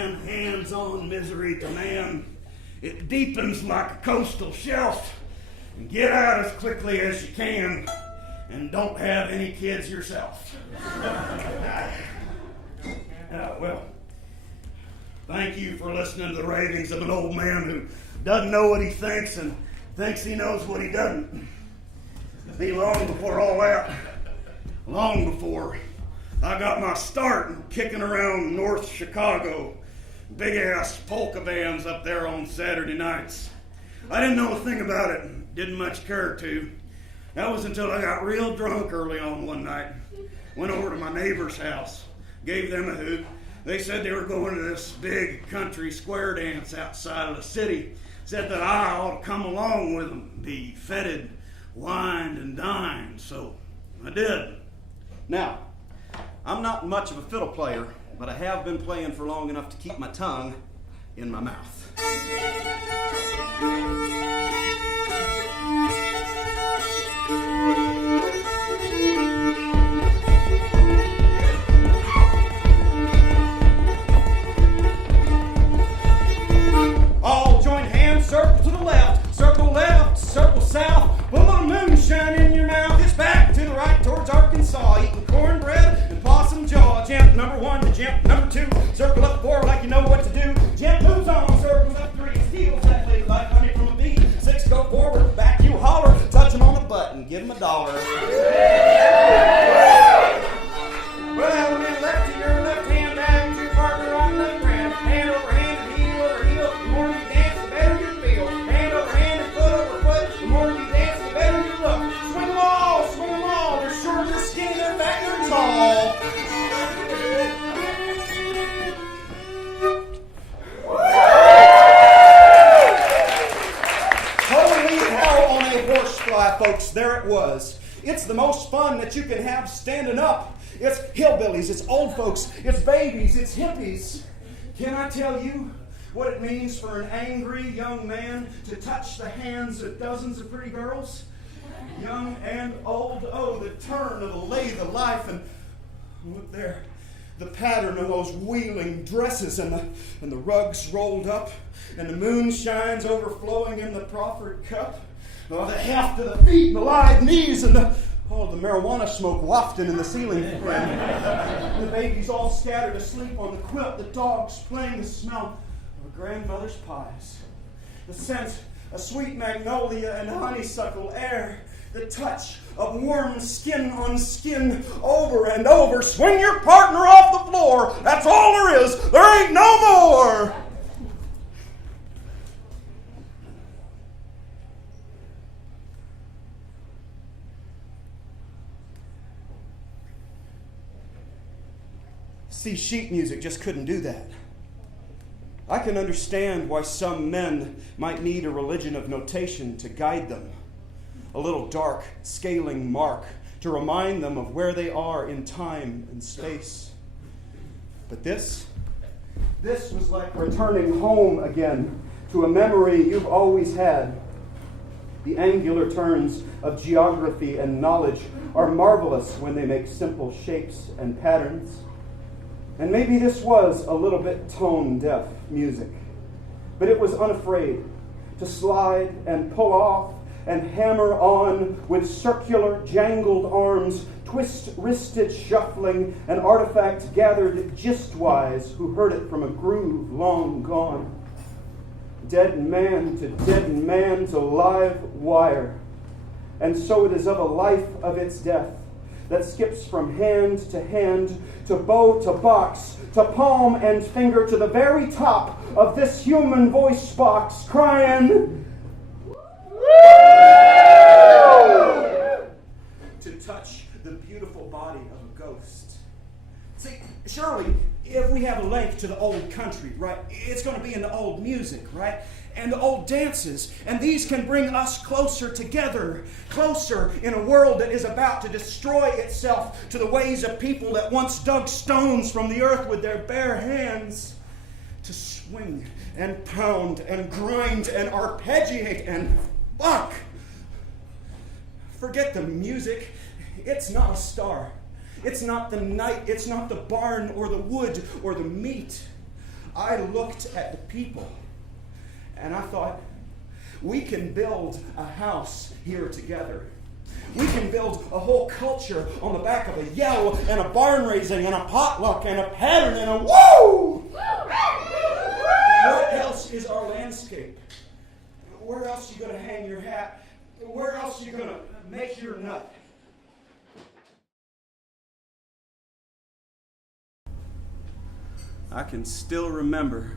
man, hands-on misery to man. It deepens like a coastal shelf. And get out as quickly as you can, and don't have any kids yourself. Well, thank you for listening to the ravings of an old man who doesn't know what he thinks and thinks he knows what he doesn't. Be long before all that. Long before I got my start kicking around North Chicago. Big-ass polka bands up there on Saturday nights. I didn't know a thing about it. Didn't much care to. That was until I got real drunk early on one night. Went over to my neighbor's house. Gave them a hoot. They said they were going to this big country square dance outside of the city. Said that I ought to come along with them. Be feted, wined, and dined. So I did. Now, I'm not much of a fiddle player, but I have been playing for long enough to keep my tongue in my mouth. All join hands, circle to the left, circle south. Put a little moonshine in your mouth. It's back to the right towards Arkansas. Eating cornbread and possum jaw. Jump number 1 to jump number 2. Circle up 4 like you know what to do. Jump moves on, circles up 3. Steals that lady like honey from a bee. 6 go forward, back you holler. Touch him on the butt and give him $1. Well, then left to your left hand, down to your partner right left hand. Hand over hand and heel over heel. The more you dance, the better you feel. Hand over hand and foot over foot. The more you dance, the better you look. Swing them all. They're short, they're skinny, they're fat, they're tall. Holy hell on a horsefly, folks, there it was. It's the most fun that you can have standing up. It's hillbillies, it's old folks, it's babies, it's hippies. Can I tell you what it means for an angry young man to touch the hands of dozens of pretty girls? Young and old, oh, the turn of the lathe of life, and look there, the pattern of those wheeling dresses and the rugs rolled up, and the moonshines overflowing in the proffered cup. Oh, the heft of the feet and the lithe knees and the marijuana smoke wafting in the ceiling fan. The babies all scattered asleep on the quilt, the dogs playing, the smell of a grandmother's pies. The scent of sweet magnolia and honeysuckle air. The touch of warm skin on skin over and over. Swing your partner off the floor. That's all there is. There ain't no more. See, sheet music just couldn't do that. I can understand why some men might need a religion of notation to guide them. A little dark, scaling mark to remind them of where they are in time and space. But this was like returning home again to a memory you've always had. The angular turns of geography and knowledge are marvelous when they make simple shapes and patterns. And maybe this was a little bit tone-deaf music, but it was unafraid to slide and pull off and hammer on with circular, jangled arms, twist-wristed shuffling, an artifact gathered gist-wise who heard it from a groove long gone. Dead man to live wire. And so it is of a life of its death that skips from hand, to bow to box, to palm and finger, to the very top of this human voice box, crying, to touch the beautiful body of a ghost. See, surely, if we have a link to the old country, right, it's going to be in the old music, right? And the old dances, and these can bring us closer together, closer in a world that is about to destroy itself to the ways of people that once dug stones from the earth with their bare hands, to swing and pound and grind and arpeggiate and fuck. Forget the music. It's not a star. It's not the night. It's not the barn or the wood or the meat. I looked at the people and I thought, we can build a house here together. We can build a whole culture on the back of a yell and a barn raising and a potluck and a pattern and a woo! What else is our landscape? Where else are you going to hang your hat? Where else are you going to make your nut? I can still remember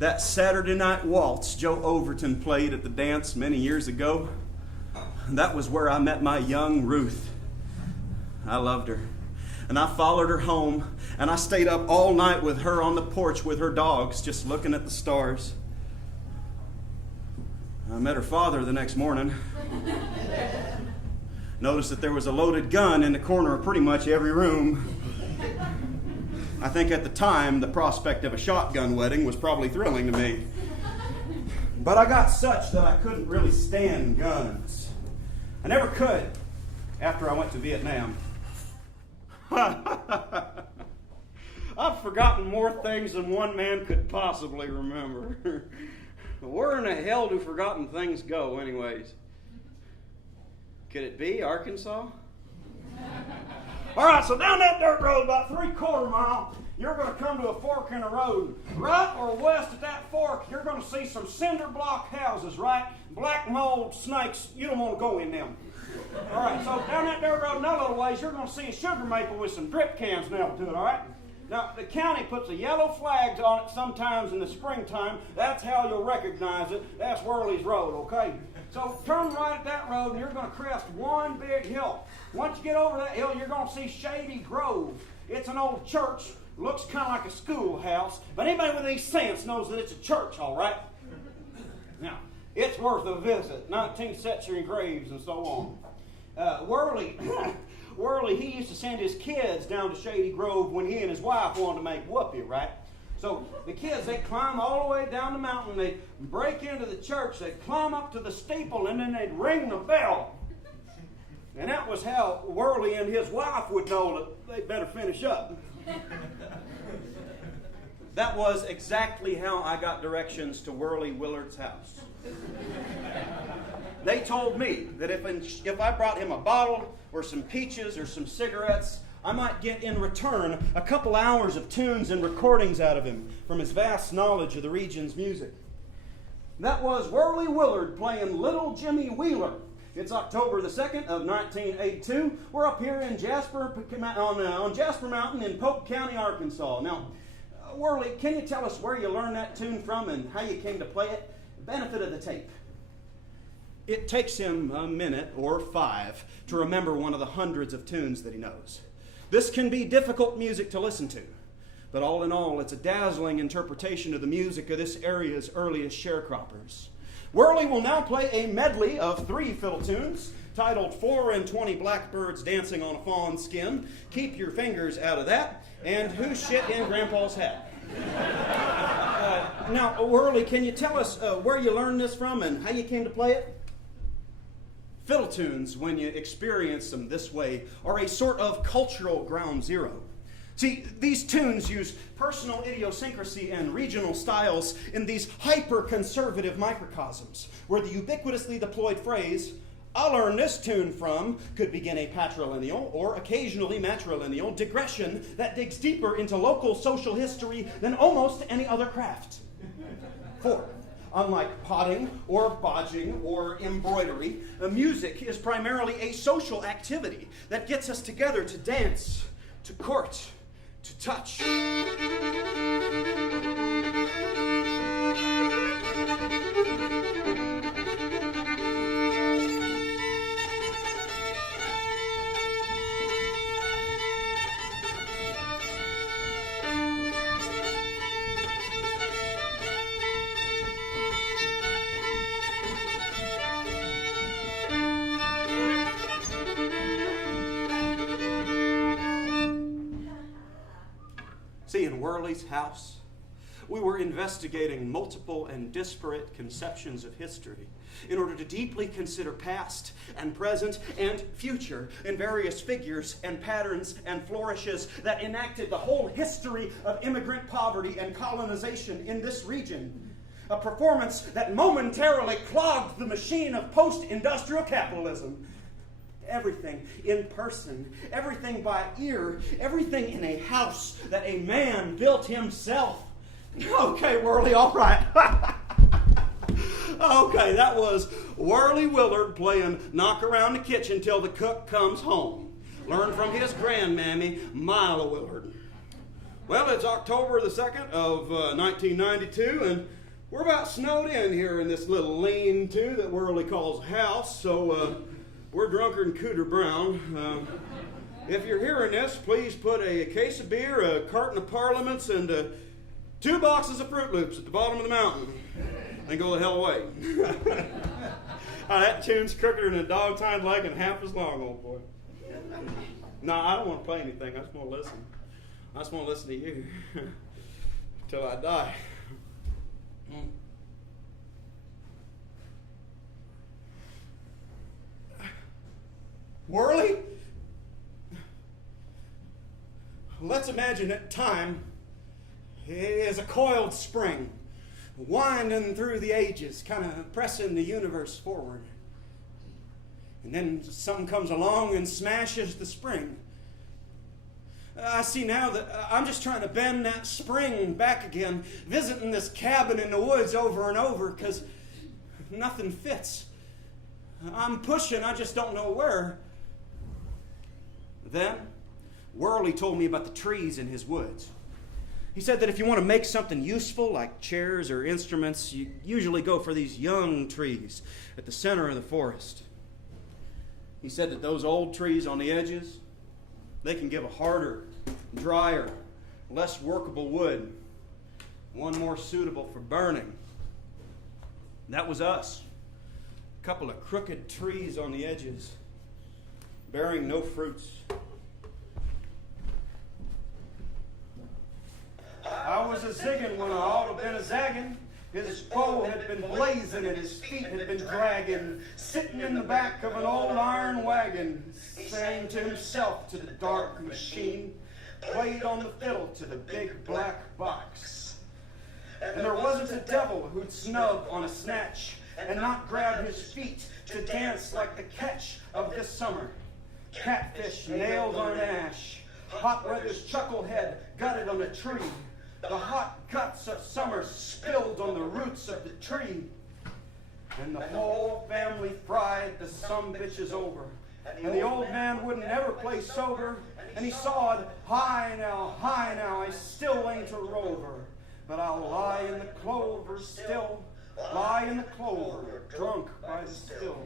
that Saturday night waltz Joe Overton played at the dance many years ago. That was where I met my young Ruth. I loved her. And I followed her home, and I stayed up all night with her on the porch with her dogs, just looking at the stars. I met her father the next morning. Noticed that there was a loaded gun in the corner of pretty much every room. I think at the time, the prospect of a shotgun wedding was probably thrilling to me. But I got such that I couldn't really stand guns. I never could after I went to Vietnam. I've forgotten more things than one man could possibly remember. Where in the hell do forgotten things go, anyways? Could it be Arkansas? All right, so down that dirt road about 3/4 mile, you're going to come to a fork in the road. Right or west at that fork, you're going to see some cinder block houses, right? Black mold snakes, you don't want to go in them. All right, so down that dirt road another little ways, you're going to see a sugar maple with some drip cans nailed to it, all right? Now, the county puts a yellow flags on it sometimes in the springtime. That's how you'll recognize it. That's Worley's Road, okay? So turn right at that road, and you're going to crest one big hill. Once you get over that hill, you're going to see Shady Grove. It's an old church. Looks kind of like a schoolhouse. But anybody with any sense knows that it's a church, all right? Now, it's worth a visit. 19th century graves and so on. Worley, he used to send his kids down to Shady Grove when he and his wife wanted to make whoopee, right? So the kids, they climb all the way down the mountain, they'd break into the church, they'd climb up to the steeple, and then they'd ring the bell. And that was how Worley and his wife would know that they'd better finish up. That was exactly how I got directions to Worley Willard's house. They told me that if I brought him a bottle or some peaches or some cigarettes, I might get in return a couple hours of tunes and recordings out of him from his vast knowledge of the region's music. That was Worley Willard playing Little Jimmy Wheeler. It's October the 2nd of 1982. We're up here in Jasper, on Jasper Mountain in Polk County, Arkansas. Now, Worley, can you tell us where you learned that tune from and how you came to play it? Benefit of the tape. It takes him a minute or 5 to remember one of the hundreds of tunes that he knows. This can be difficult music to listen to, but all in all, it's a dazzling interpretation of the music of this area's earliest sharecroppers. Worley will now play a medley of 3 fiddle tunes titled 4 and 20 Blackbirds Dancing on a Fawn Skin. Keep your fingers out of that. And Who's Shit in Grandpa's Hat? Now, Worley, can you tell us where you learned this from and how you came to play it? Fiddle tunes, when you experience them this way, are a sort of cultural ground zero. See, these tunes use personal idiosyncrasy and regional styles in these hyper-conservative microcosms, where the ubiquitously deployed phrase, "I learned this tune from," could begin a patrilineal or occasionally matrilineal digression that digs deeper into local social history than almost any other craft. 4. Unlike potting or bodging or embroidery, music is primarily a social activity that gets us together to dance, to court, to touch. See, in Worley's house, we were investigating multiple and disparate conceptions of history in order to deeply consider past and present and future in various figures and patterns and flourishes that enacted the whole history of immigrant poverty and colonization in this region. A performance that momentarily clogged the machine of post-industrial capitalism. Everything in person, everything by ear, everything in a house that a man built himself. Okay, Whirly, all right. Okay, that was Whirly Willard playing Knock Around the Kitchen Till the Cook Comes Home. Learned from his grandmammy, Mila Willard. Well, it's October the 2nd of 1992, and we're about snowed in here in this little lean-to that Whirly calls house, so we're drunker than Cooter Brown. If you're hearing this, please put a case of beer, a carton of Parliaments, and 2 boxes of Fruit Loops at the bottom of the mountain. And go the hell away. That tune's crookeder than a dog's hind leg and half as long, old boy. No, I don't want to play anything. I just want to listen. I just want to listen to you till I die. Whirly? Let's imagine that time is a coiled spring, winding through the ages, kind of pressing the universe forward. And then something comes along and smashes the spring. I see now that I'm just trying to bend that spring back again, visiting this cabin in the woods over and over, because nothing fits. I'm pushing, I just don't know where. Then, Whirly told me about the trees in his woods. He said that if you want to make something useful, like chairs or instruments, you usually go for these young trees at the center of the forest. He said that those old trees on the edges, they can give a harder, drier, less workable wood, one more suitable for burning. That was us. A couple of crooked trees on the edges, bearing no fruits. I was a zigging when I ought to have been a zagging. His bow had been blazing and his feet had been dragging, sitting in the back of an old iron wagon, saying to himself to the dark machine, played on the fiddle to the big black box. And there wasn't a devil who'd snub on a snatch and not grab his feet to dance like the catch of this summer. Catfish nailed on an ash, hot weather's chucklehead gutted on a tree, the hot guts of summer spilled on the roots of the tree. And the whole family fried the sumbitches over. And the old man wouldn't ever play sober. And he sawed, high now, I still ain't a rover. But I'll lie in the clover still, lie in the clover, drunk by the still.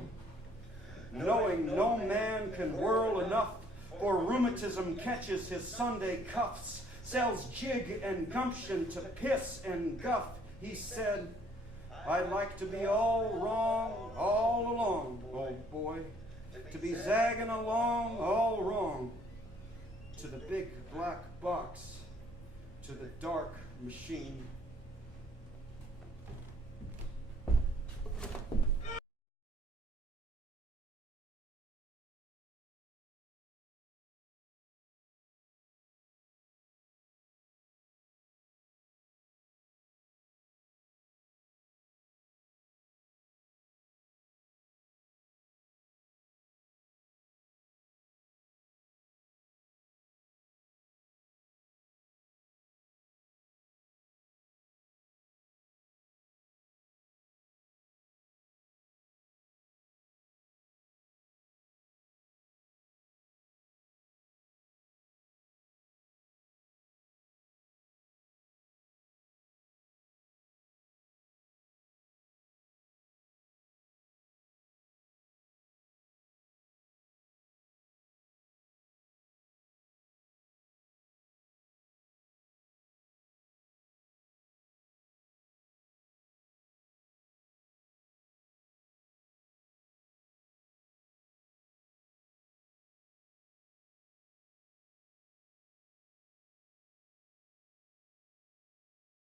Knowing no man can whirl enough, for rheumatism catches his Sunday cuffs, sells jig and gumption to piss and guff, he said, I'd like to be all wrong all along, old boy, to be zagging along all wrong, to the big black box, to the dark machine.